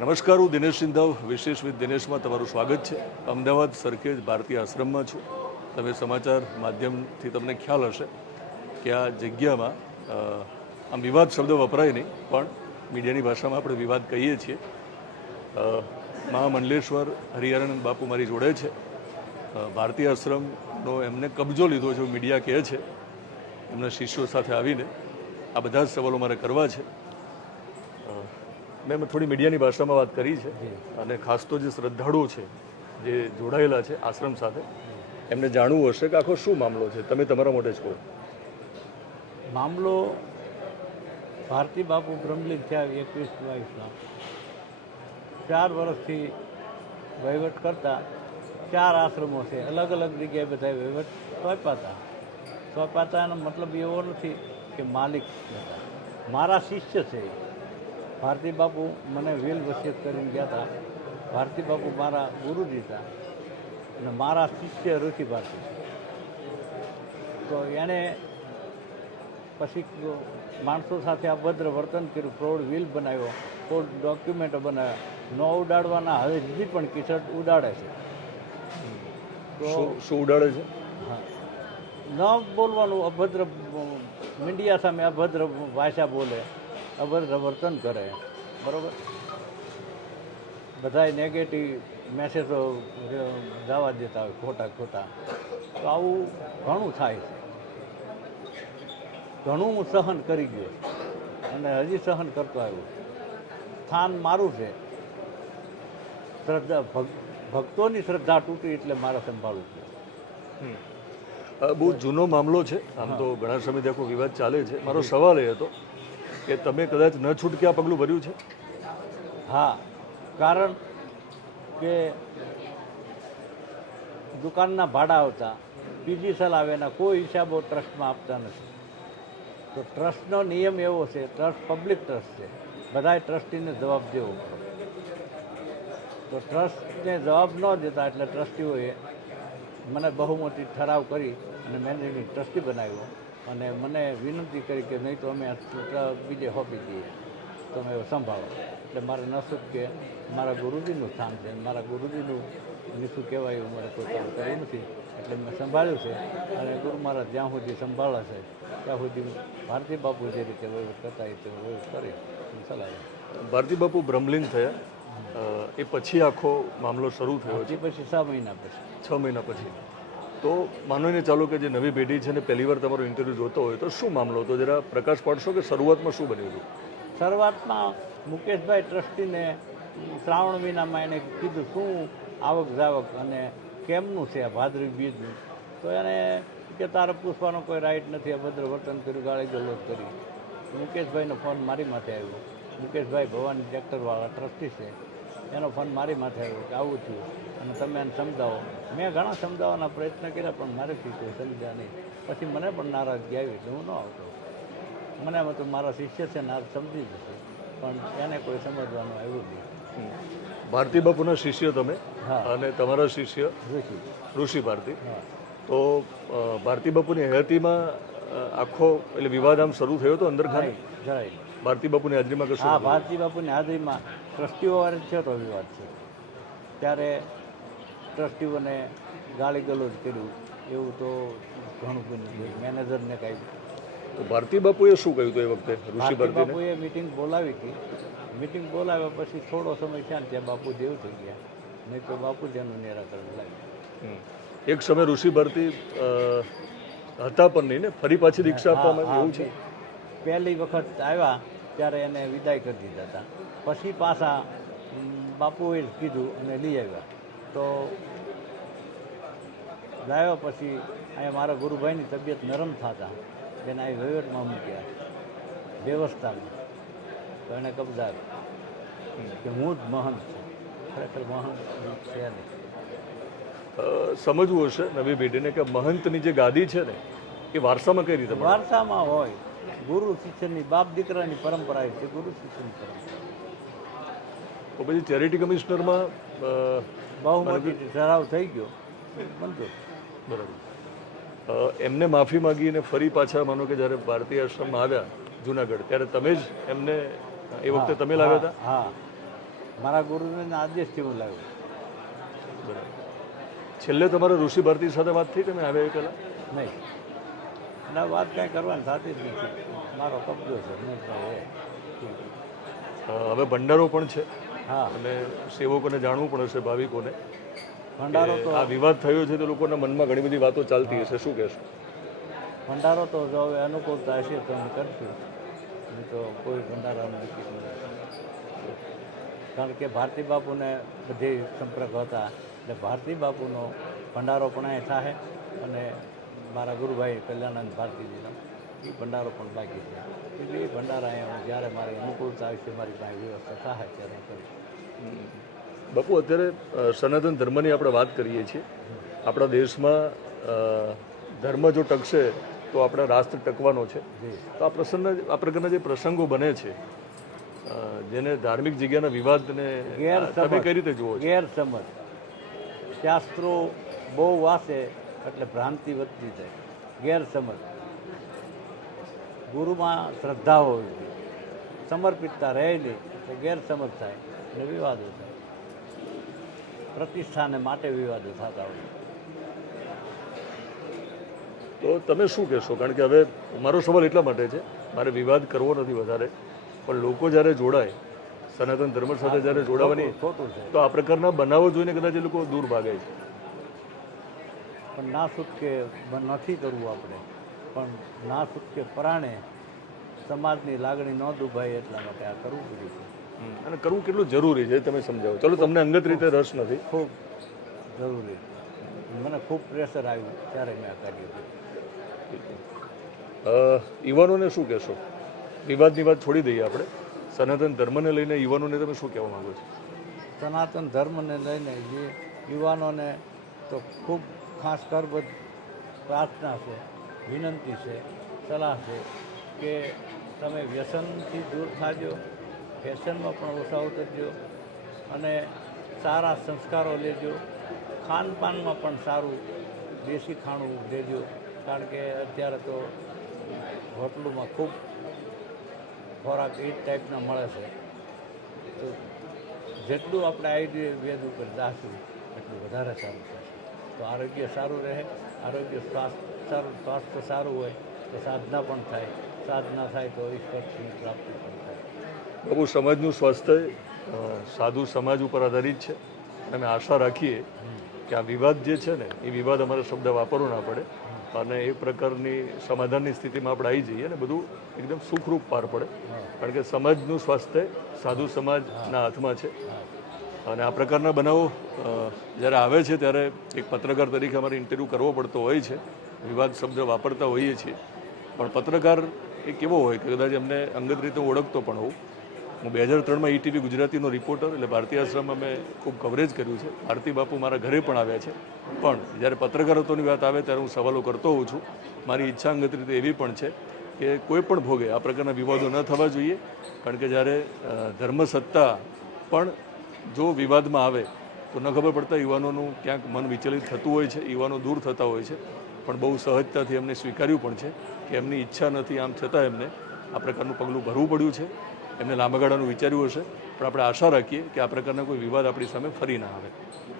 નમસ્કાર, હું દિનેશ સિંધવ, વિશેષ વિથ દિનેશમાં તમારું સ્વાગત છે. અમદાવાદ સરખેજ ભારતીય આશ્રમમાં છું. તમે સમાચાર માધ્યમથી તમને ખ્યાલ હશે કે આ જગ્યામાં આમ વિવાદ શબ્દ વપરાય નહીં, પણ મીડિયાની ભાષામાં આપણે વિવાદ કહીએ છીએ. મહામંડલેશ્વર હરિહરણ બાપુ મારી જોડે છે. ભારતીય આશ્રમનો એમને કબજો લીધો છે મીડિયા કહે છે. એમના શિષ્યો સાથે આવીને આ બધા જ સવાલો મારે કરવા છે. મેં થોડી મીડિયાની ભાષામાં વાત કરી છે. અને ખાસ તો જે શ્રદ્ધાળુઓ છે જે જોડાયેલા છે આશ્રમ સાથે એમને જાણવું હશે કે આખો શું મામલો છે? તમે તમારા મોઢે જ કહો. મામલો ભારતી બાપુ બ્રહ્મલીન થયા એકવીસ બાવીસના. ચાર વર્ષથી વહીવટ કરતા ચાર આશ્રમો છે. અલગ અલગ જગ્યાએ બધા વહીવટ સોંપાતા. સોંપાતાનો મતલબ એવો નથી કે માલિક મારા શિષ્ય છે. ભારતી બાપુ મને વેલ વસિયત કરીને ગયા હતા. ભારતી બાપુ મારા ગુરુજી હતા અને મારા શિષ્ય ઋષિ ભારતી. તો એણે પછી માણસો સાથે અભદ્ર વર્તન કર્યું ફ્રોડ વિલ બનાવ્યો ફ્રોડ ડોક્યુમેન્ટો બનાવ્યા. ન ઉડાડવાના હવે હજી પણ કિચડ ઉડાડે છે. તો શું ઉડાડે છે? હા. ન બોલવાનું અભદ્ર મીડિયા સામે અભદ્ર ભાષા બોલે. અભદ્ર વર્તન કરે. બરાબર? બધાય નેગેટિવ મેસેજો જવા દેતા હોય ખોટા ખોટા. તો આવું ઘણું થાય છે. ઘણું હું સહન કરી ગયો. અને હજી સહન કરતો આવ્યો. સ્થાન મારું છે. શ્રદ્ધા ભક ભક્તોની શ્રદ્ધા તૂટી એટલે મારે સંભાળવું છે. બહુ જૂનો મામલો છે. આમ તો ઘણા સમય આખો વિવાદ ચાલે છે. મારો સવાલ એ હતો કે તમે કદાચ ન છૂટક્યા પગલું ભર્યું છે? હા, કારણ કે દુકાનના ભાડા આવતા બીજી આવે એના કોઈ હિસાબો ટ્રસ્ટમાં આપતા નથી. તો ટ્રસ્ટનો નિયમ એવો છે, ટ્રસ્ટ પબ્લિક ટ્રસ્ટ છે. બધાય ટ્રસ્ટીને જવાબ દેવો તો ટ્રસ્ટને જવાબ ન દેતા એટલે ટ્રસ્ટીઓએ મને બહુમતી ઠરાવ કરી અને મેનેજિંગ ટ્રસ્ટી બનાવ્યો. અને મને વિનંતી કરી કે નહીં તો અમે બીજે હોપી દઈએ તમે સંભાળો. એટલે મારે ન શું કે મારા ગુરુજીનું સ્થાન છે મારા ગુરુજીનું નીચું કહેવાય એવું મારે કોઈ કામ કર્યું નથી. એટલે મેં સંભાળ્યું છે અને ગુરુ મહારાજ જ્યાં સુધી સંભાળશે છે ત્યાં સુધી ભારતી બાપુ જે રીતે વહીવટ કરતા એ તે વહીવટ કરી સલાહ ભારતી બાપુ બ્રહ્મલિંગ થયા. એ પછી આખો મામલો શરૂ થયો છે. પછી છ મહિના પછી. છ મહિના પછી. તો માનીને ચાલો કે જે નવી પેઢી છે ને પહેલી વાર તમારો ઇન્ટરવ્યૂ જોતો હોય તો શું મામલો? હતો જરા પ્રકાશ પાડશો કે શરૂઆતમાં શું બન્યું હતું? શરૂઆતમાં મુકેશભાઈ ટ્રસ્ટીને શ્રાવણ મહિનામાં એણે કીધું, શું આવક જાવક અને કેમનું છે આ ભાદરવી બીજનું? તો એને કે તારે પૂછવાનો કોઈ રાઈટ નથી, અભદ્ર વર્તન કર્યું, ગાળી ગલોત કરી. મુકેશભાઈનો ફોન મારી માથે આવ્યો. મુકેશભાઈ ભવાની ટ્રેક્ટરવાળા ટ્રસ્ટી છે. એનો ફોન મારી માથે આવ્યો કે આવું થયું. અને તમે એને સમજાવો. મેં ઘણા સમજાવવાના પ્રયત્ન કર્યા પણ મારેથી કોઈ સમજ્યા નહીં. પછી મને પણ નારાજગી આવી એટલે હું ન આવતો. મને એમ હતું મારા શિષ્ય છે ને સમજી જશે. પણ એને કોઈ સમજવાનું આવ્યું નહીં. ભારતી બાપુના શિષ્ય તમે હા. અને તમારા શિષ્ય ઋષિ. ઋષિ ભારતી. તો ભારતી બાપુની હયાતીમાં આખો એટલે વિવાદ આમ શરૂ થયો હતો અંદર નહીં, જરાય ભારતી બાપુની હાજરીમાં કશું હા ભારતી બાપુની હાજરીમાં ટ્રસ્ટીઓ વાળે થયો તો વિવાદ છે. ત્યારે ટ્રસ્ટીઓને ગાળી ગલોજ કર્યું એવું તો ઘણું બન્યું મેનેજરને કાંઈ તો ભારતી બાપુએ શું કહ્યું હતું એ વખતે ઋષિ બાપુએ મિટિંગ બોલાવી હતી. મિટિંગ બોલાવ્યા પછી થોડો સમય થયા ને ત્યાં બાપુ દેવ થઈ ગયા. નહીં તો બાપુ જેનું નિરાકરણ લાવ્યું એક સમય ઋષિ ભારતી હતા પણ નહીં ને? ફરી પાછી દીક્ષા આપવામાં એવું છે? પહેલી વખત આવ્યા ત્યારે એને વિદાય કરી દીધા હતા. પછી પાછા બાપુએ જ કીધું અને લઈ આવ્યા. તો લાવ્યા પછી અહીંયા મારા ગુરુભાઈની તબિયત નરમ થતા. એને અહીં વહીવટમાં મૂક્યા. દેવસ્થાનમાં. તો એણે કબજા કે હું જ મહંત છું. ખરેખર મહંત છે નહીં. સમજવું હશે નવી પેઢીને કે મહંતની જે ગાદી છે ને એ વારસામાં કઈ રીતે વારસામાં હોય. ગુરુ શિક્ષણની બાપ દીકરાની પરંપરા છે. ગુરુ શિક્ષણની પરંપરા. તો પછી ચેરિટી કમિશનરમાં બહુમતી ઠરાવ થઈ ગયો. બનતો બરાબર. એમને માફી માગીને ફરી પાછા માનો કે જ્યારે ભારતીય આશ્રમમાં આવ્યા જુનાગઢ ત્યારે તમે જ એમને એ વખતે તમે લાવ્યા હતા? હા મારા ગુરુને આદેશથી હું લાવ્યો. બરાબર. છેલ્લે તમારે ઋષિ ભારતી સાથે વાત થઈ તમે આવ્યા એ પહેલાં? નહીં. ના વાત કાંઈ કરવાની થતી જ નથી. મારો કબજો છે. હવે ભંડારો પણ છે. અને સેવકોને જાણવું પણ હશે ભાવિકોને ભંડારો તો આ વિવાદ થયો છે તો લોકોના મનમાં ઘણી બધી વાતો ચાલતી હશે. શું કહેશો? ભંડારો તો જો હવે અનુકૂળતા હશે તો અમે કરશું. તો કોઈ ભંડારાનું નક્કી નથી કારણ કે ભારતી બાપુને બધે સંપર્ક હતા. એટલે ભારતી બાપુનો ભંડારો પણ અહીં થાય. અને મારા ગુરુભાઈ કલ્યાણાનંદ ભારતીજીનો. એ ભંડારો પણ બાકી છે. એટલે એ ભંડારા અહીંયા જ્યારે મારી અનુકૂળતા આવશે મારી પાસે વ્યવસ્થા થાય ત્યારે હું કરીશ બાપુ અત્યારે સનાતન ધર્મની આપણે વાત કરીએ છીએ. આપણા દેશમાં ધર્મ જો ટકશે તો આપણા રાષ્ટ્ર ટકવાનો છે. તો આ પ્રસંગ આ પ્રકારના જે પ્રસંગો બને છે જેને ધાર્મિક જગ્યાના વિવાદને ગેરસમજ. તમે કઈ રીતે જુઓ ગેરસમજ. શાસ્ત્રો બહુ વાસે એટલે ભ્રાંતિ વધતી જાય. ગેરસમજ. ગુરુમાં શ્રદ્ધા હોવી જોઈએ સમર્પિતતા રહેલી તો ગેરસમજ થાય એટલે વિવાદો થાય. પ્રતિષ્ઠાને માટે વિવાદો થતા હોય. તો તમે શું કહેશો? કારણ કે હવે મારો સવાલ એટલા માટે છે મારે વિવાદ કરવો નથી વધારે પણ લોકો જ્યારે જોડાય સનાતન ધર્મ સાથે જ્યારે જોડાવાની તો આ પ્રકારના બનાવો જોઈને કદાચ એ લોકો દૂર ભાગે છે. પણ ના કે નથી કરવું આપણે. પણ ના છૂટકે પરાણે સમાજની લાગણી ન દુભાય એટલા માટે આ કરવું પડ્યું છે. અને કરવું કેટલું જરૂરી છે તમે સમજાવો. ચલો તમને અંગત રીતે રસ નથી. ખૂબ જરૂરી મને ખૂબ પ્રેશર આવ્યું ત્યારે મેં આ કાર્ય કર્યું. યુવાનોને શું કહેશો? વિવાદની વાત છોડી દઈએ આપણે. સનાતન ધર્મને લઈને યુવાનોને તમે શું કહેવા માંગો છો? સનાતન ધર્મને લઈને જે યુવાનોને તો ખૂબ ખાસ કરબદ્ધ પ્રાર્થના છે. વિનંતી છે, સલાહ છે કે તમે વ્યસનથી દૂર થાજો, ફેશનમાં પણ ઓછા ઉતરજો અને સારા સંસ્કારો લેજો, ખાનપાનમાં પણ સારું દેશી ખાણું લેજો કારણ કે અત્યારે તો હોટલોમાં ખૂબ ખોરાક એ જ ટાઈપના મળે છે. તો જેટલું આપણે આયુર્વેદ ઉપર જાશું, એટલું વધારે સારું થશે. તો આરોગ્ય સારું રહે, આરોગ્ય સ્વાસ્થ્ય સારું, સ્વાસ્થ્ય સારું હોય તો સાધના પણ થાય. સાધના થાય તો ઈશ્વરની પ્રાપ્તિ પણ થાય. બહુ સમાજનું સ્વાસ્થ્ય સાધુ સમાજ ઉપર આધારિત છે. અને આશા રાખીએ કે આ વિવાદ જે છે ને, એ વિવાદ અમારે શબ્દ વાપરવો ના પડે. અને એ પ્રકારની સમાધાનની સ્થિતિમાં આપણે આવી જઈએ અને બધું એકદમ સુખરૂપ પાર પડે. કારણ કે સમાજનું સ્વાસ્થ્ય સાધુ સમાજના હાથમાં છે. અને આ પ્રકારના બનાવો જ્યારે આવે છે ત્યારે એક પત્રકાર તરીકે અમારે ઇન્ટરવ્યૂ કરવો પડતો હોય છે. વિવાદ શબ્દ વાપરતા હોઈએ છીએ. પણ પત્રકાર એ કેવો હોય કે કદાચ એમને અંગત રીતે ઓળખતો પણ હોઉં. હું બે હજાર ત્રણમાં ઈટીવી ગુજરાતીનો રિપોર્ટર એટલે ભારતીય આશ્રમમાં મેં ખૂબ કવરેજ કર્યું છે. ભારતી બાપુ મારા ઘરે પણ આવ્યા છે. પણ જ્યારે પત્રકારત્વની વાત આવે ત્યારે હું સવાલો કરતો હોઉં છું. મારી ઈચ્છા અંગત રીતે એવી પણ છે કે કોઈ પણ ભોગે આ પ્રકારના વિવાદો ન થવા જોઈએ. કારણ કે જ્યારે ધર્મસત્તા પણ જો વિવાદમાં આવે તો ન ખબર પડતા યુવાનોનું ક્યાંક મન વિચલિત થતું હોય છે, યુવાનો દૂર થતા હોય છે. પણ બહુ સહજતાથી એમને સ્વીકાર્યું પણ છે કે એમની ઈચ્છા નથી, આમ છતાં એમને આ પ્રકારનું પગલું ભરવું પડ્યું છે. એમને લાંબા ગાળાનું વિચાર્યું હશે. પણ આપણે આશા રાખીએ કે આ પ્રકારના કોઈ વિવાદ આપણી સામે ફરી ના આવે.